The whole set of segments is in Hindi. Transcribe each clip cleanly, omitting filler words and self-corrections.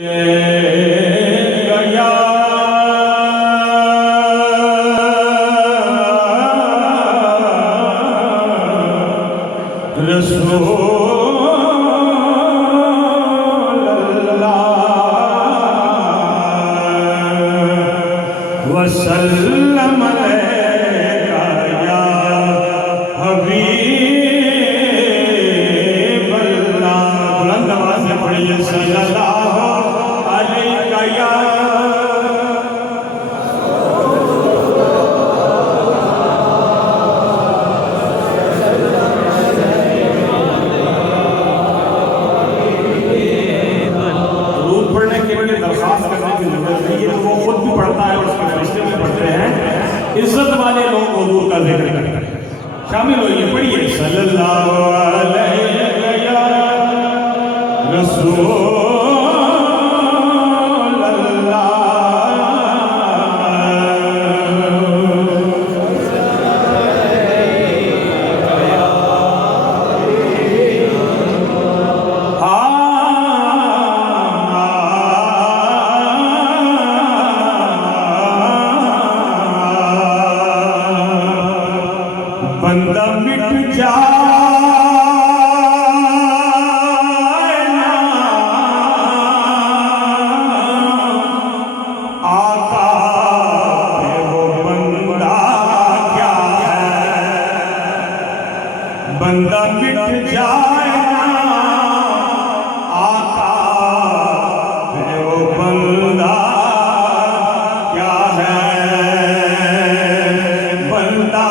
वसल्लम अलैका या हबीबल्लाह। बुलंद आवाज से पढ़िए सल्लल्लाहु अलैका या इज्जत वाले लोग हुजूर का जिक्र करते हैं। शामिल होइए, पढ़िए सल्लल्लाहु अलैहि या रसूल बंदा मिट जाए ना आका पे वो बंदा क्या है। बंदा मिट जाए ना आका पे वो बंदा क्या है। बंदा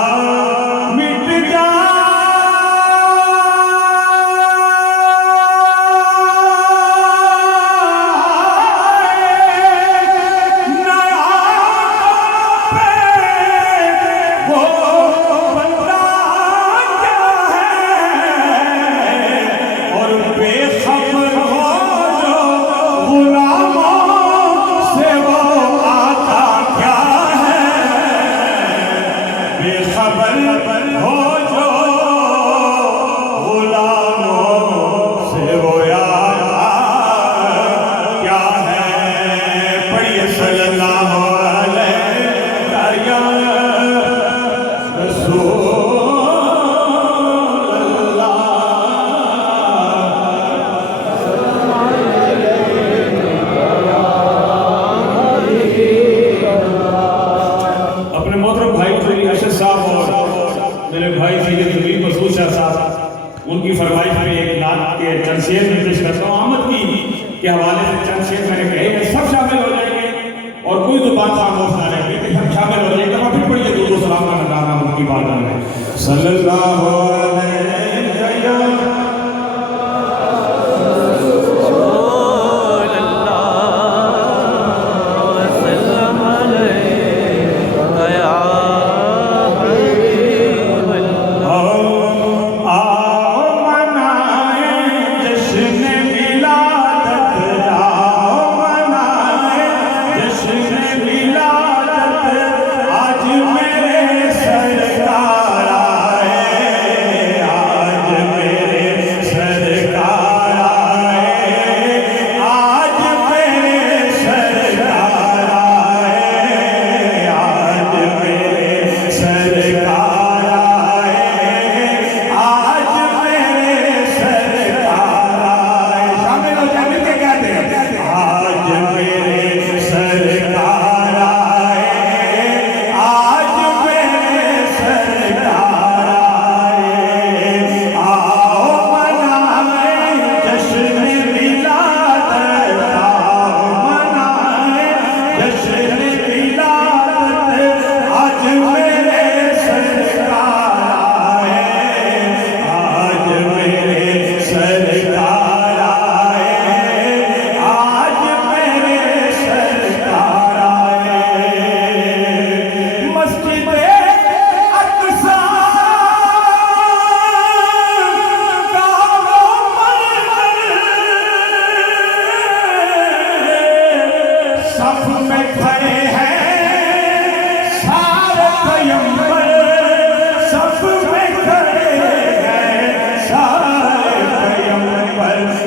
उनकी फरमाइश पे एक नात के चंद शेर में पेश करता हूँ। अहमद की के हवाले से चंद शेर मैंने कहे हैं, सब शामिल हो जाएंगे और कोई तो बात खामोश ना रहेगी, सब शामिल हो जाएंगे। फिर पढ़िए दो सलाम का नज़ारा उनकी बात में सल्लल्लाहु अलैहि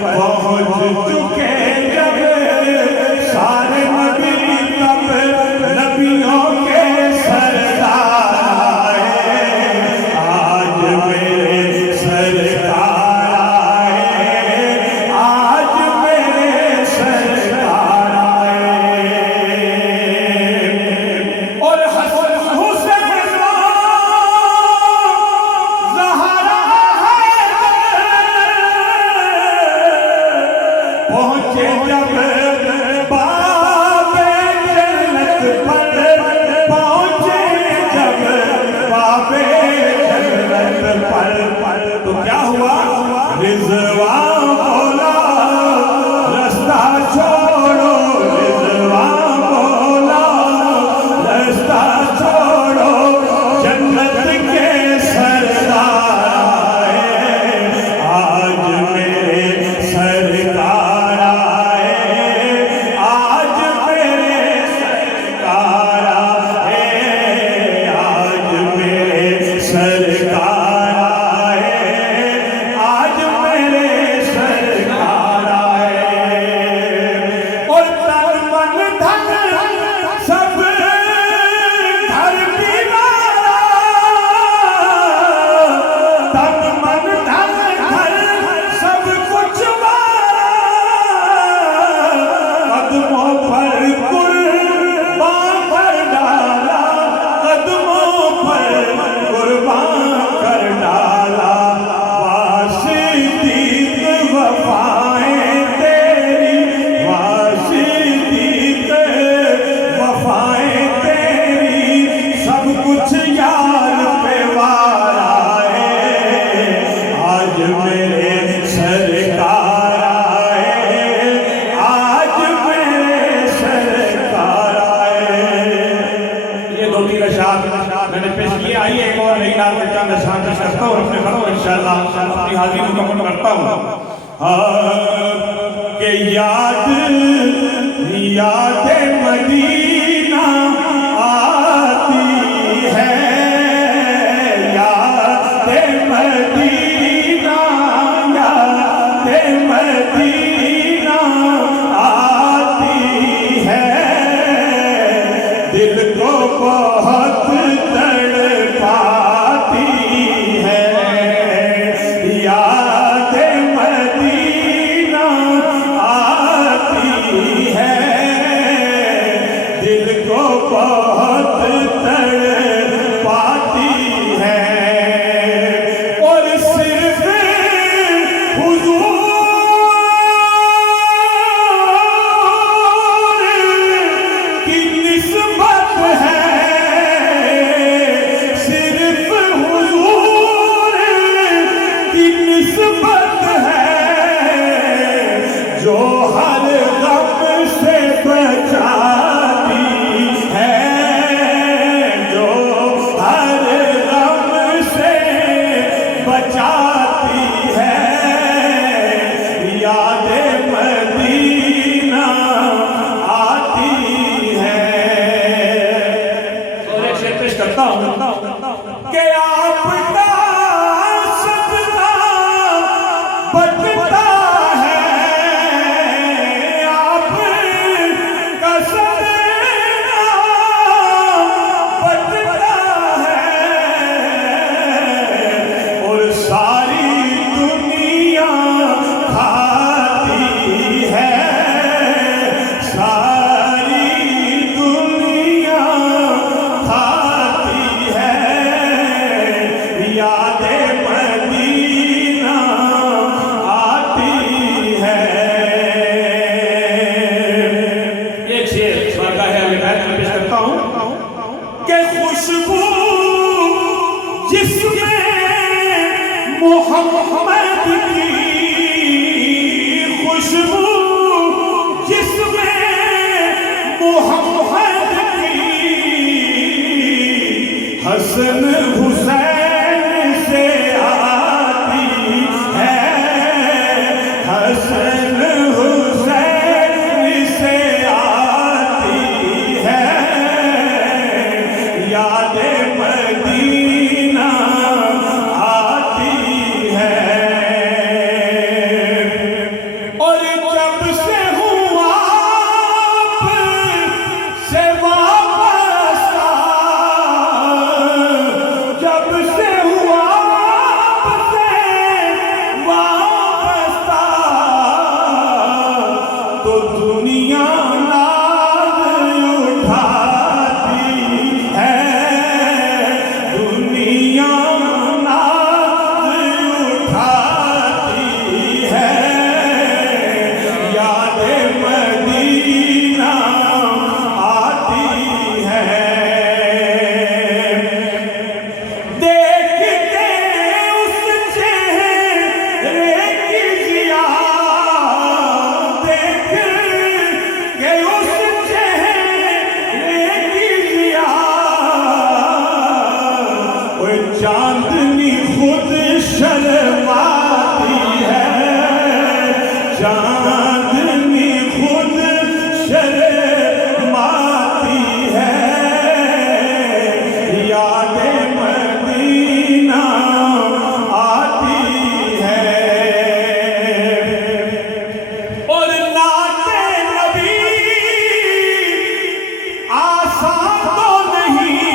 पहुँच चुके जब साथ अपनी हाजिरी मुकम्मल करता हूँ। के याद मदीना आती है, याद मदीना, याद मदीना आती है, दिल को बहुत तड़पाती है, याद मदीना आती है, दिल को बहुत तड़पाती है। और सिर्फ हुजूर की निस्बत है, सिर्फ हुजूर की निस्बत है, जो हर गम से बचाती है, जो हर गम से बचाती है, याद मदीना आती है। और एक शेर पेश करता हूँ कि आपका सदका बचता है, आपका सदका बचता है, और सारी दुनिया खाती है, सारी दुनिया खाती है, याद मदीना आती है। एक शेर बारगाह अल-हिदायत में पेश करता हूँ कि खुशबू जिसमें मोहम्मद की, खुशबू जिसमें मोहम्मद की, हसन हुसैन से आती है, हसन हुसैन से आती है, याद मदीना आती है। और जब से हुआ आप से वापसा, जब से हुआ आपसे वापसा, तो दुनिया नाज उठाती है, दुनिया नाज उठाती है, याद मदीना आती है। देख के उस चेहरे की जिया, देख के उस चेहरे की जिया, वो चांदनी खुद शर्माती है, चांदनी खुद शर्माती है, याद मदीना आती है। और नाते नबी आसान तो नहीं,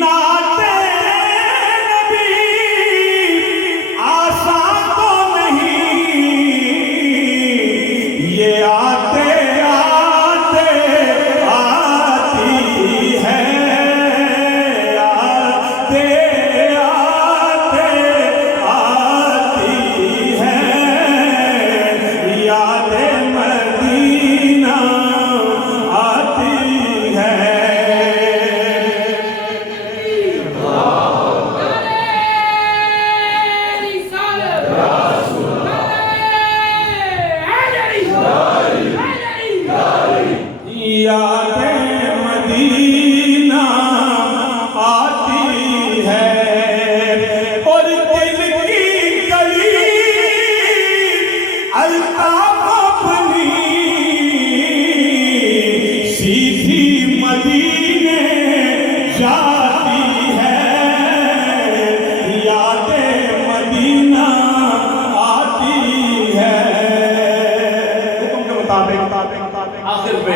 नाते नबी आसान तो नहीं, ये आते आते आती है, आते आते आती है, याद मदीना आती है। याद मदीना आती है। और मुताबिक आखिर पे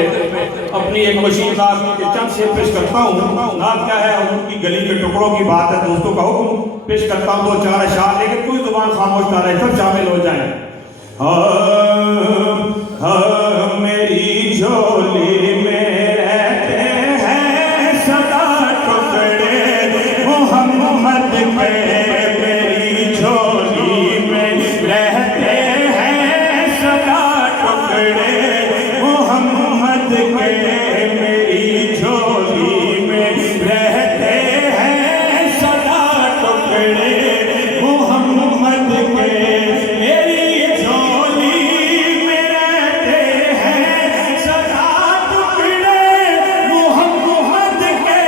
अपनी एक मशीन नात के चंद शेर पेश करता हूँ। नात क्या है, उनकी गली के टुकड़ों की बात है, दोस्तों का हुक्म पेश करता हूँ। 2-4 अशार, लेकिन कोई जुबान खामोश ना रहे, सब शामिल हो जाए। मेरी झोली में रहते हैं सदा टुकड़े मोहम्मद के, मेरी झोली में रहते हैं सदा टुकड़े मोहम्मद के, मेरी झोली में रहते हैं सदा टुकड़े मोहम्मद के, मेरी झोली में रहते हैं सदा टुकड़े मोहम्मद के,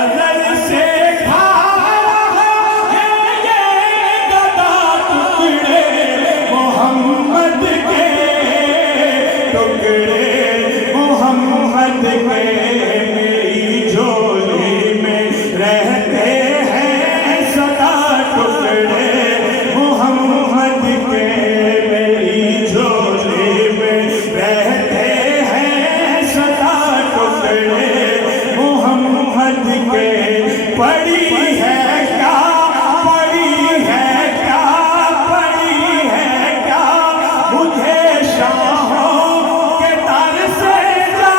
अज़ल से खा रहा है ये गदा टुकड़े मोहम्मद के, टुकड़े मोहम्मद के, मेरी झोली में रहते हैं सदा टुकड़े मोहम्मद के, मेरी झोली में रहते हैं सदा टुकड़े मोहम्मद के। पड़ी है क्या, पड़ी है क्या, पड़ी है क्या मुझे शाहों के दर से जा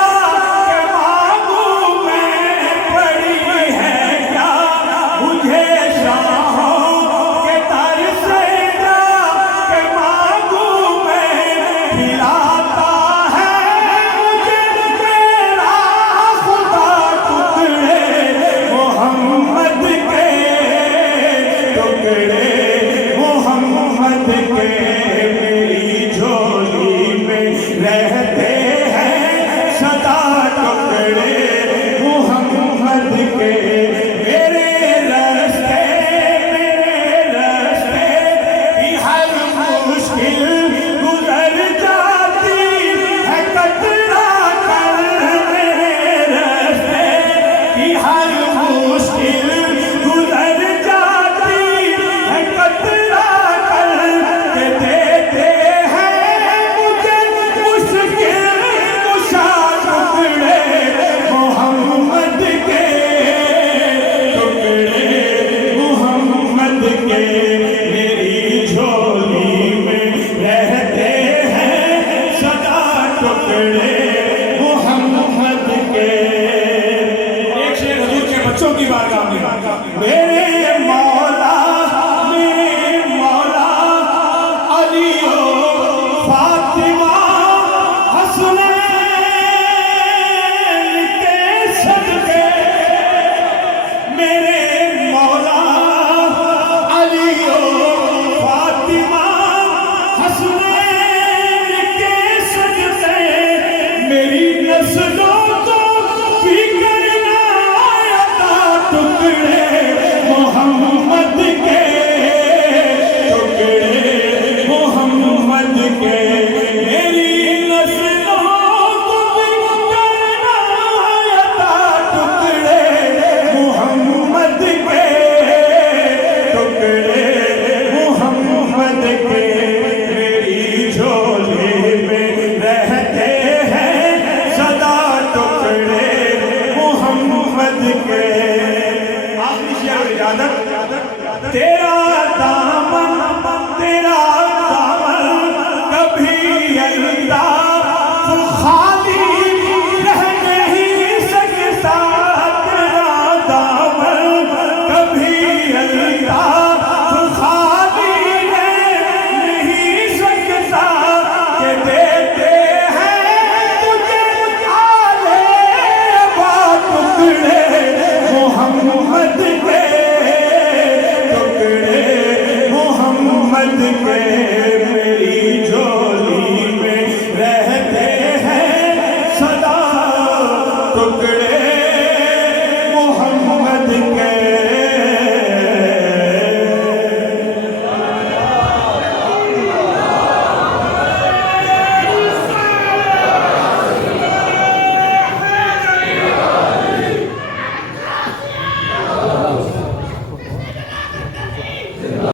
के मांगू मैं, पड़ी है क्या मुझे शाहों के दर से जा के मांगू मैं, खिलाता है मुझे मेरा खुदा टुकड़े मोहम्मद के, टुकड़े मोहम्मद के, मेरी झोली में रहते हैं सदा टुकड़े मोहम्मद के, मेरे रास्ते की हर मुश्किल गुजर जाती है कतरा कर, मेरे रास्ते की हर मुश्किल गुजर जाती है कतरा कर, के देते हैं मुझे मुश्किल कुशा टुकड़े मोहम्मद के, टुकड़े मोहम्मद के, मेरी झोली में रहते हैं सदा टुकड़े मोहम्मद के। एक शेर हुजूर के बच्चों की बारगाह में, मेरे मौला अली ओ फातिमा हसनैन के सदके, मेरे मौला अली ओ फातिमा हसनैन के सदके, मेरी नस्लों को भी करना अता टुकड़े मोहम्मद के, टुकड़े मोहम्मद के, मेरी नस्लों को भी करना अता टुकड़े मोहम्मद के, टुकड़े मोहम्मद के, मेरी झोली में रहते हैं सदा टुकड़े मोहम्मद के। आखिरी शेर इजाजत, तेरा दामन कभी अल्ताफ खाली रह नहीं सकता, तेरा दामन कभी अल्ताफ खाली रह नहीं सकता, के देते हैं तुझे आले बा टुकड़े मोहम्मद के, टुकड़े मोहम्मद के,